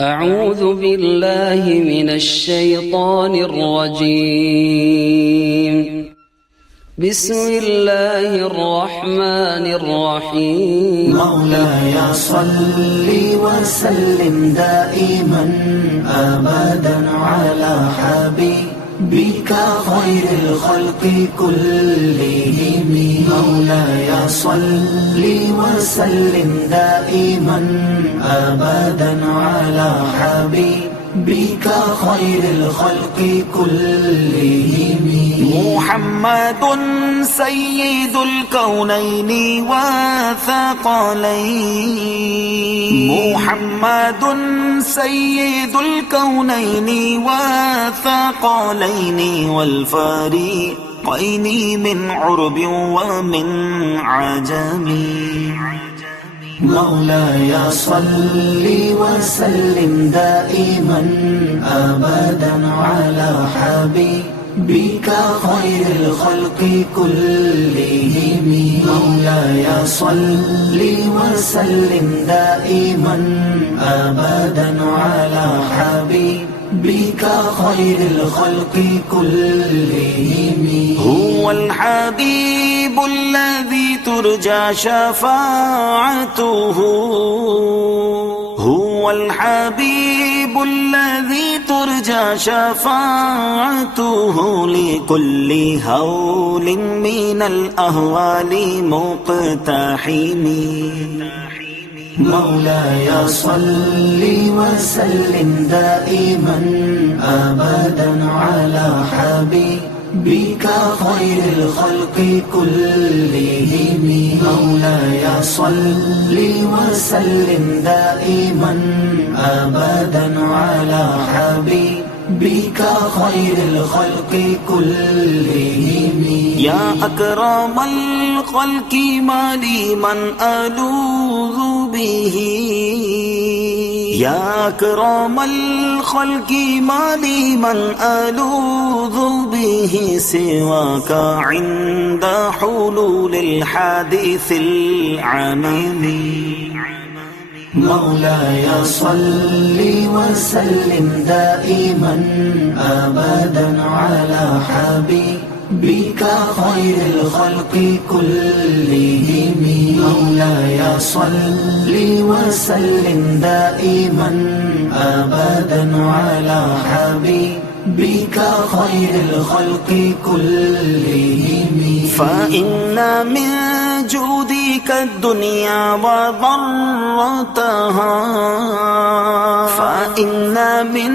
أعوذ بالله من الشيطان الرجيم. بسم الله الرحمن الرحيم. مولاي صل وسلم دائما أبدا على حبيبك خير الخلق كلهم. مولاي صل وسلم دائما أبدا على حبيبك خير الخلق كلهم. محمد سيد الكونين والثقلين. محمد سيد الكونين والثقلين والفريقين من عرب ومن عجم. مولاي صل وسلم دائما أبدا على حبيبك خير الخلق كلهم. مولاي صل وسلم دائما أبدا على حبيبك خير الخلق كلهم. هو الحبيب الذي ترجى شفاعته. هو الحبيب الذي ترجى شفاعته لكل هول من الأهوال مقتحم. مولاي صل وسلم دائما أبدا على حبيبك خير الخلق كلهم. مولاي صل وسلم دائما أبدا على حبيبك خير الخلق كلهم. يا أكرم الخلق ما لي من ألوذ به. يا أكرم الخلق ما لي من ألوذ به سواك عند حلول الحادث العمم. مولاي صل وسلم دائما أبدا على حبيبك خير الخلق كلهم. مولاي صل وسلم دائما أبدا على حبيبك خير الخلق كلهم. فإن من جودك الدنيا وضرتها. فإن من